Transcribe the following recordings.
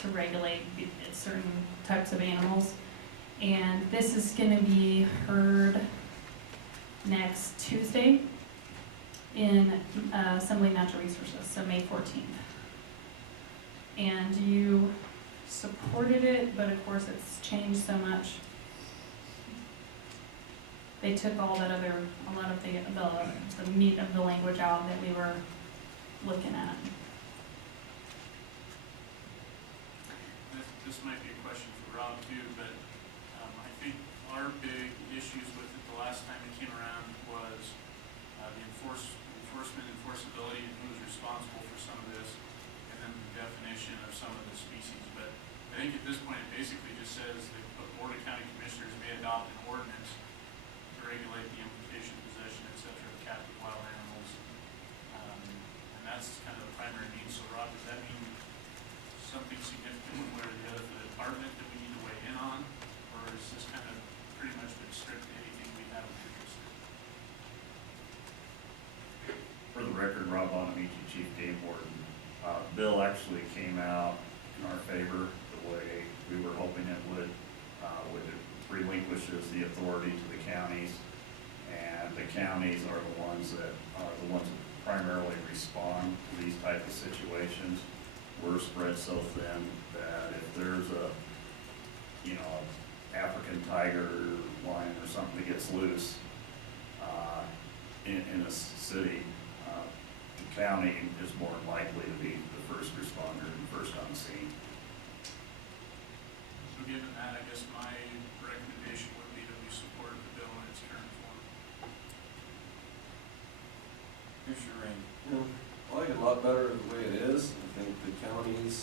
to regulate certain types of animals. And this is gonna be heard next Tuesday in Assembly Natural Resources, so May 14th. And you supported it, but of course it's changed so much. They took a lot of the meat of the language out that we were looking at. This might be a question for Rob too, but I think our big issues with it the last time it came around was the enforceability and who's responsible for some of this, and then the definition of some of the species. But I think at this point it basically just says that the Board of County Commissioners may adopt an ordinance to regulate the importation, possession, etc. of captive wild animals, and that's kind of the primary means. So Rob, does that mean something significant one way or the other for the department that we need to weigh in on, or is this kind of pretty much been strict to anything we have interest in? For the record, Rob Bonamici, Chief Game Warden. Bill actually came out in our favor the way we were hoping it would. It relinquishes the authority to the counties, and the counties are the ones that primarily respond to these type of situations. We're spread so thin that if there's African tiger, lion, or something that gets loose in a city, the county is more likely to be the first responder and first on the scene. So given that, I guess my recommendation would be that we support the bill in its current form. Commissioner Rain. I like it a lot better the way it is. I think the counties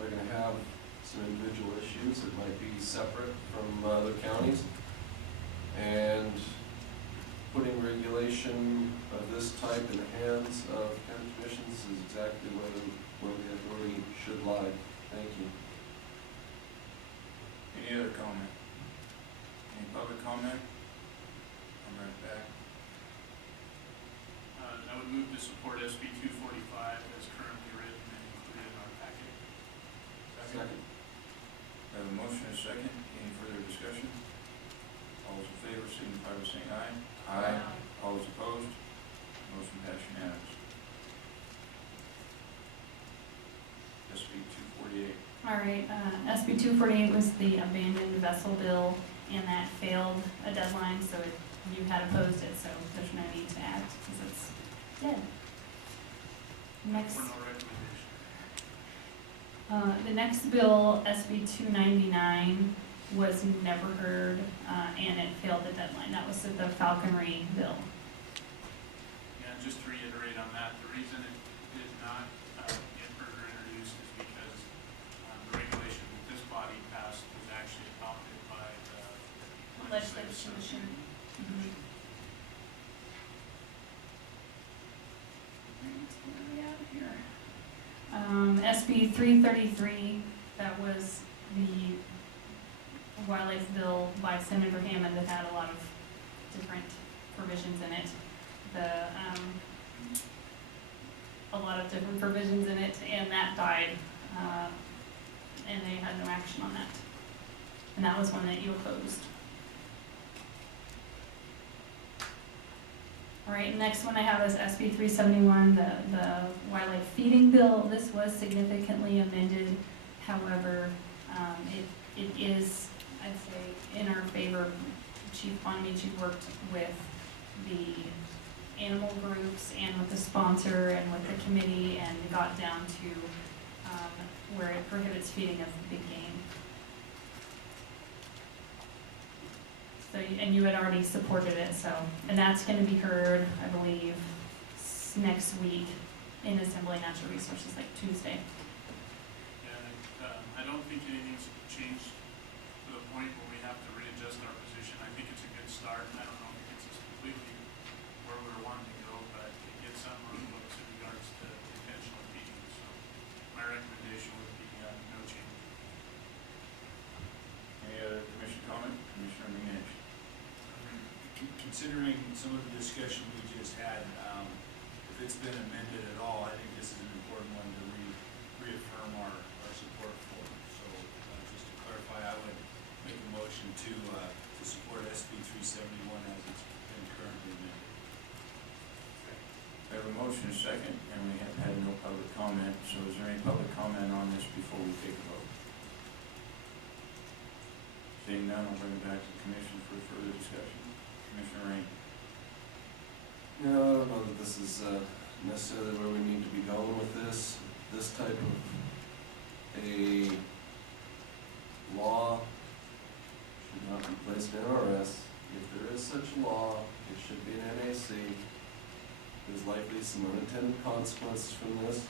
are going to have some individual issues that might be separate from other counties. And putting regulation of this type in the hands of county commissions is exactly where the authority should lie. Thank you. Any other comment? Any public comment? I'm right back. I would move to support SB 245 as currently written and included in our packet. Second. I have a motion and a second. Any further discussion? All those in favor signify by saying aye. Aye. All those opposed? Motion passed unanimous. SB 248. All right, SB 248 was the abandoned vessel bill, and that failed a deadline, so you had opposed it, so there's no need to act because it's dead. Next. For no recommendation. The next bill, SB 299, was never heard, and it failed the deadline. That was the falconry bill. Yeah, just to reiterate on that, the reason it did not get further introduced is because the regulation that this body passed was actually adopted by the Legislative Commission. Where are we at here? SB 333, that was the wildlife bill by Senator Hammond that had a lot of different provisions in it. A lot of different provisions in it, and that died, and they had no action on that. And that was one that you opposed. All right, next one I have is SB 371, the wildlife feeding bill. This was significantly amended. However, it is, I'd say, in our favor. Chief Bonamici worked with the animal groups and with the sponsor and with the committee and got down to where it prohibits feeding of big game. So, and you had already supported it, so, and that's going to be heard, I believe, next week in Assembly Natural Resources, like Tuesday. Yeah, I don't think anything's changed to the point where we have to readjust our position. I think it's a good start. I don't know if it gets us completely where we were wanting to go, but it gets something on the books in regards to intentional feeding. So my recommendation would be no change. Any other commission comment? Commissioner Minich. Considering some of the discussion we just had, if it's been amended at all, I think this is an important one to reaffirm our support for. motion and a second, and we have had no public comment, so is there any public comment on this before we take a vote? Seeing none, I'll bring it back to the commission for further discussion. Commissioner Rain? No, I don't know that this is necessarily where we need to be going with this. This type of a law should not be placed in RS. If there is such a law, it should be an NAC. There's likely some unintended consequences from this.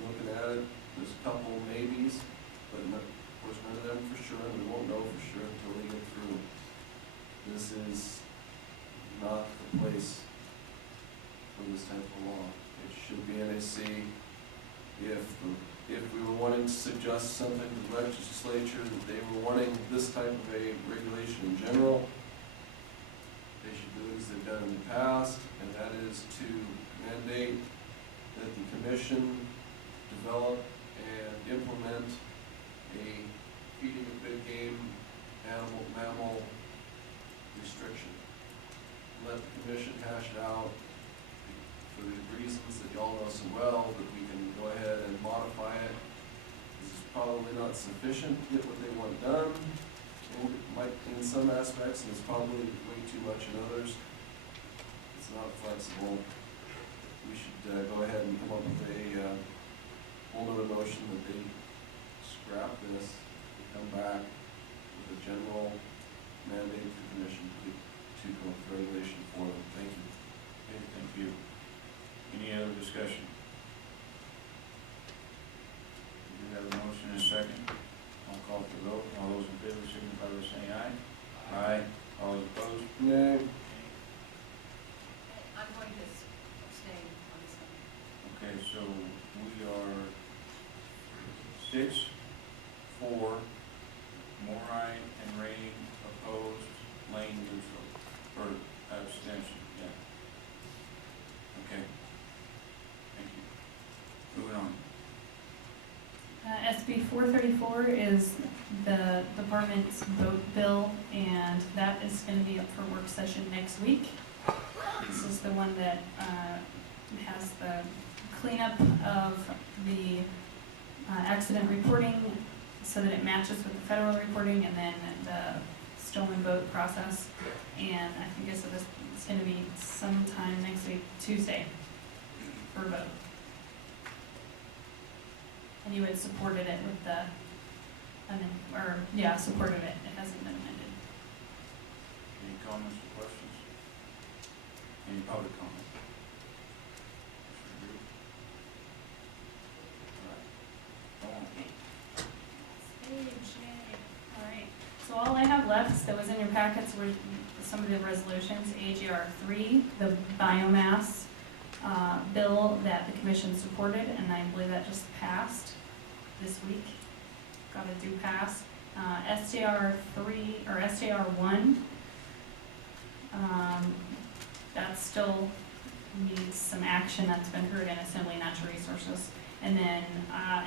Looking at it, there's a couple maybes, but of course none of them for sure, and we won't know for sure until we get through. This is not the place for this type of law. It should be NAC. If we were wanting to suggest something to the legislature, that they were wanting this type of a regulation in general, they should do as they've done in the past, and that is to mandate that the commission develop and implement a feeding of big game mammal restriction. Let the commission hash it out for the reasons that y'all know so well, that we can go ahead and modify it. This is probably not sufficient to get what they want done, and it might in some aspects, and it's probably way too much in others. It's not flexible. We should go ahead and come up with a whole nother motion that they scrap this and come back with a general mandate to the commission to go with regulation for them. Thank you. Okay, thank you. Any other discussion? We do have a motion and a second. I'll call for the vote. All those in favor signify by saying aye. Aye. All those opposed? Nay. I'm going to abstain on this one. Okay, so we are 6, 4, Morai and Rain opposed, Lane neutral, or abstention, yeah. Okay. Thank you. Moving on. SB 434 is the department's vote bill, and that is going to be up for work session next week. This is the one that has the cleanup of the accident reporting so that it matches with the federal reporting, and then the stolen boat process. And I think it's going to be sometime next week, Tuesday, for a vote. And you had supported it with the, supported it. It hasn't been amended. Any comments or questions? Any public comment? All right, so all I have left that was in your packets were some of the resolutions. AGR 3, the biomass bill that the commission supported, and I believe that just passed this week. Got to do pass. SJR 3 or SJR 1, that still needs some action. That's been heard in Assembly Natural Resources. And then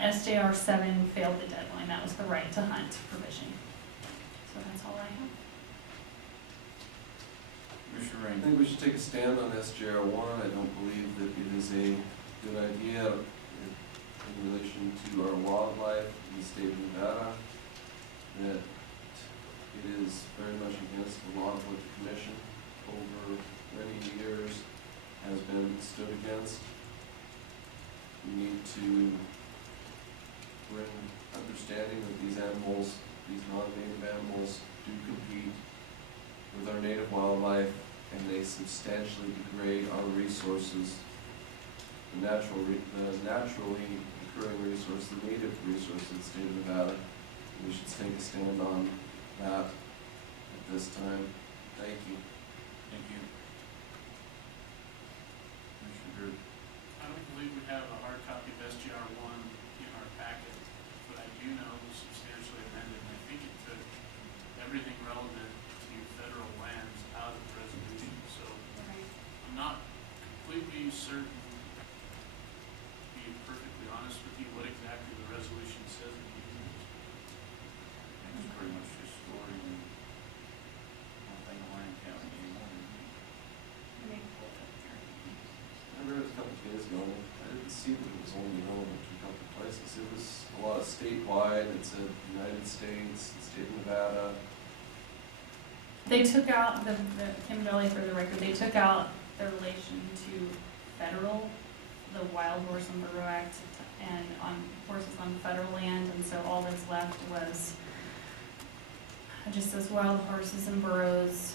SJR 7 failed the deadline. That was the right to hunt provision. So that's all I have. Commissioner I Rain. think we should take a stand on SJR 1. I don't believe that it is a good idea in relation to our wildlife in the state of Nevada, that it is very much against the law of what the commission over many years has been stood against. We need to bring understanding that these animals, these non-native animals, do compete with our native wildlife, and they substantially degrade our resources, the naturally occurring resource, the native resource of the state of Nevada. We should take a stand on that at this time. Thank you. Thank you. Commissioner Drew. I don't believe we have a hard copy of SGR 1 in our packet, but I do know it was substantially amended, and I think it took everything relevant to federal lands out of the resolution, so I'm not completely certain, to be perfectly honest with you, what exactly the resolution says it means. I think it's pretty much just storing nothing in Lyon County anymore. Let me pull it up here. I read it a couple statewide, it said United States, the state of Nevada. They took out Kim Dolly, for the record, they took out the relation to federal, the Wild Horse and Burro Act, and on horses on federal land, and so all that's left was just those wild horses and burros.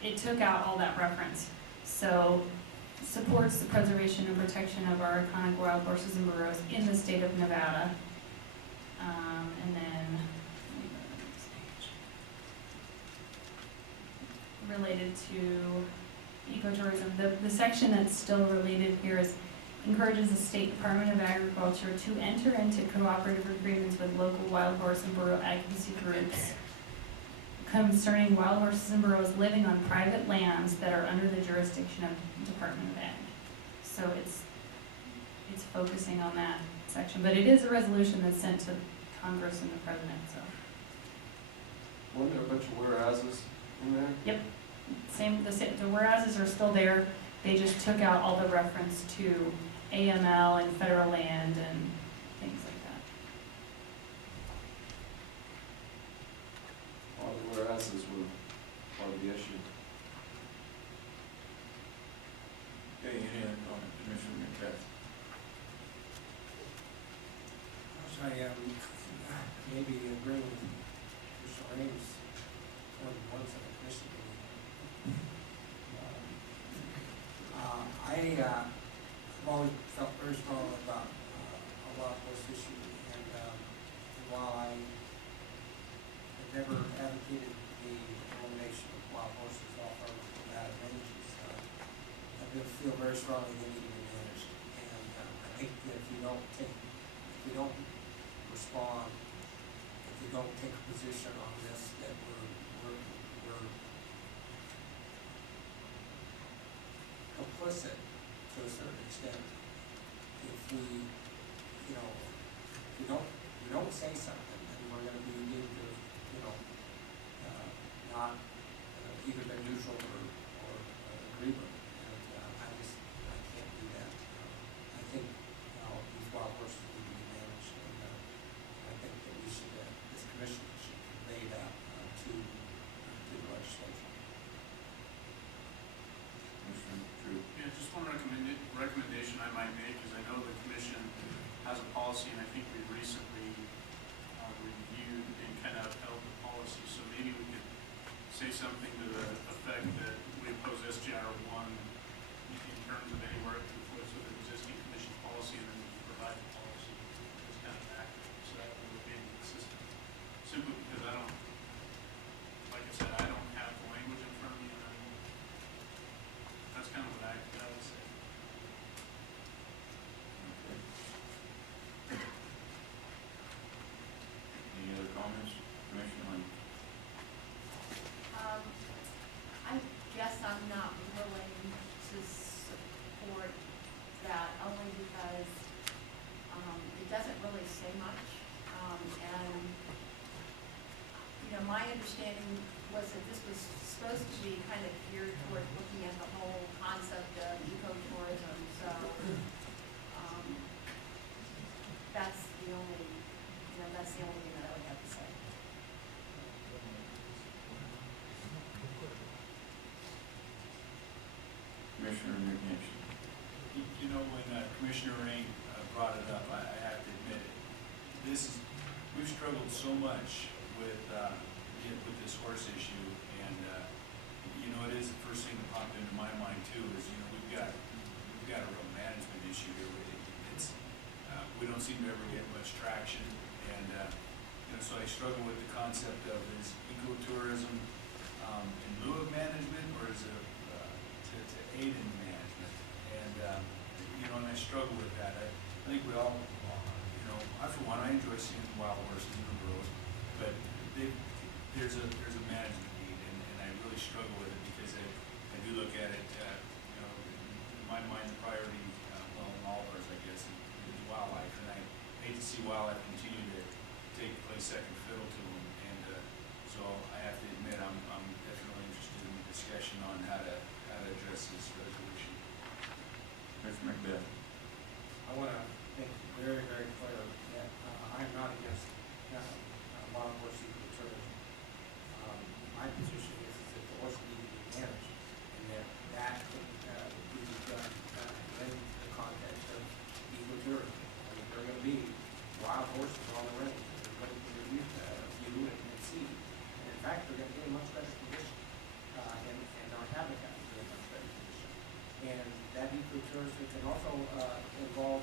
It took out all that reference. So supports the preservation and protection of our iconic wild horses and burros in the state of Nevada. And then, let me go to the next page. Related to ecotourism, the section that's still related here is encourages the State Department of Agriculture to enter into cooperative agreements with local wild horse and burro advocacy groups concerning wild horses and burros living on private lands that are under the jurisdiction of Department of Ag. So it's focusing on that section, but it is a resolution that's sent to Congress and the President, so. Weren't there a bunch of whereases in there? Yep, the whereases are still there, they just took out all the reference to AML and federal land and things like that. All the whereases were part of the issue. Okay, any other comment, Commissioner McBeth? I maybe agree with Mr. Raines on one side of Commissioner. I've always felt very strongly about a wild horse issue, and while I have never advocated the elimination of wild horses off our Nevada ranges, I do feel very strongly they need to be managed, and I think that if you don't respond, if you don't take a position on this, that we're complicit to a certain extent. If we, if we don't say something, then we're going to be deemed to, not either been neutral or agree with it. And I can't do that. I think these wild horses need to be managed, and I think that we should, this commission should convey that to the legislature. Commissioner Drew? Yeah, just one recommendation I might make is I know the commission has a policy, and I think we recently reviewed and kind of upheld the policy, so maybe we could say something to the effect that we oppose SGR 1 in terms of anywhere it conflicts with an existing commission policy, and then we provide the policy that's kind of accurate, so that would be consistent. Simply because I don't, like I said, I don't have the language in front of me, and that's kind of what I would say. Okay. Any other comments, Commissioner Lane? I guess I'm not willing to support that only because it doesn't really say much. And, my understanding was that this was supposed to be kind of geared toward looking at the whole concept of ecotourism. So that's the only thing that I would have to say. Commissioner McNish? When Commissioner Rain brought it up, I have to admit it. We've struggled so much with this horse issue, and it is the first thing that popped into my mind too. Is we've got a real management issue here. We don't seem to ever get much traction, and so I struggle with the concept of is ecotourism in lieu of management, or is it to aid in management? And and I struggle with that. I think we all, I for one, I enjoy seeing wild horses and burros, but there's a management need, and I really struggle with it because I do look at it, in my mind, the priority, in all of ours, I guess, is wildlife, and I hate to see wildlife continue to play second fiddle to them, and so I have to admit I'm definitely interested in the discussion on how to address this resolution. Commissioner McBeth? I want to make it very, very clear I am not against, wild horse ecotourism. My position is that the horse need to be managed, and that can, be done, in the context of ecotourism. I mean, there are gonna be wild horses on the range, that are going to be, view and see. And in fact, they're gonna be in much better condition, and our habitat will be in much better condition. And that ecotourism can also, involve,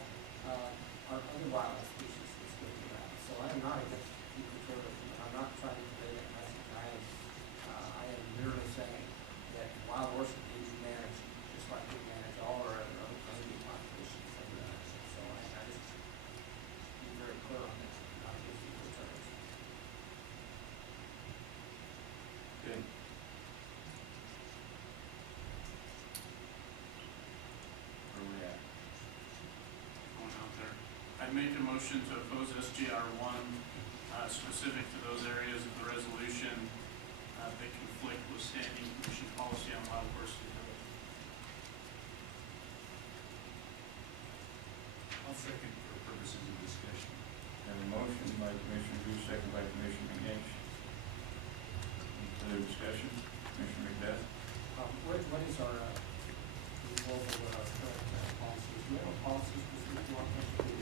our other wildlife species that's going around. So I am not against ecotourism, and I'm not trying to convey that message. I am merely saying that wild horses need to be managed just like we manage all our other hunting populations. And so I just be very clear on that, not against ecotourism. Okay. Where are we at? Going out there. I'd make a motion to oppose SGR one, specific to those areas of the resolution, that conflict with standing commission policy on wild horse stability. I'll second for purposes of discussion. We have a motion by Commissioner Drew, second by Commissioner McNish. Any further discussion? Commissioner McBeth? What is our, involvement with our current policies? Do we have a policy specific to our country?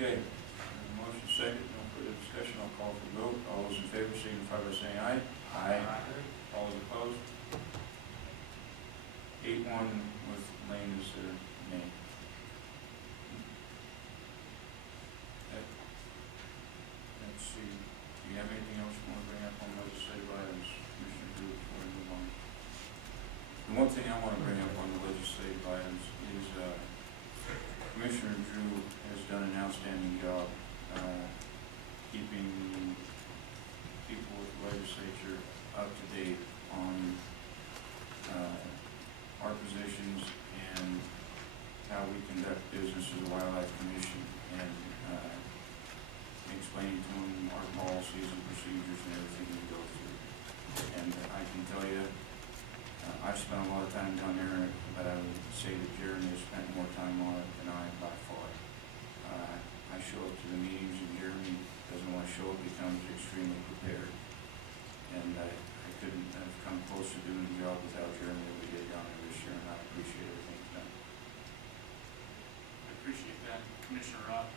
Okay, we have a motion second, no further discussion, I'll call for the vote. All those in favor signify by saying aye. All those opposed? 8-1 with Lane as their name. Let's see, do you have anything else you want to bring up on legislative items, Commissioner Drew, before we move on? The one thing I want to bring up on the legislative items is, Commissioner Drew has done an outstanding job, keeping people with the legislature up to date on, our positions and how we conduct business as a wildlife commission, and, explaining to them our policies and procedures and everything we go through. And I can tell you, I've spent a lot of time down there, but I would say that Jeremy has spent more time on it than I by far. I show up to the meetings and Jeremy doesn't want to show up, he comes extremely prepared. And I couldn't have come close to doing the job without Jeremy that we did down there this year, and I appreciate everything he's done. I appreciate that, Commissioner Robb.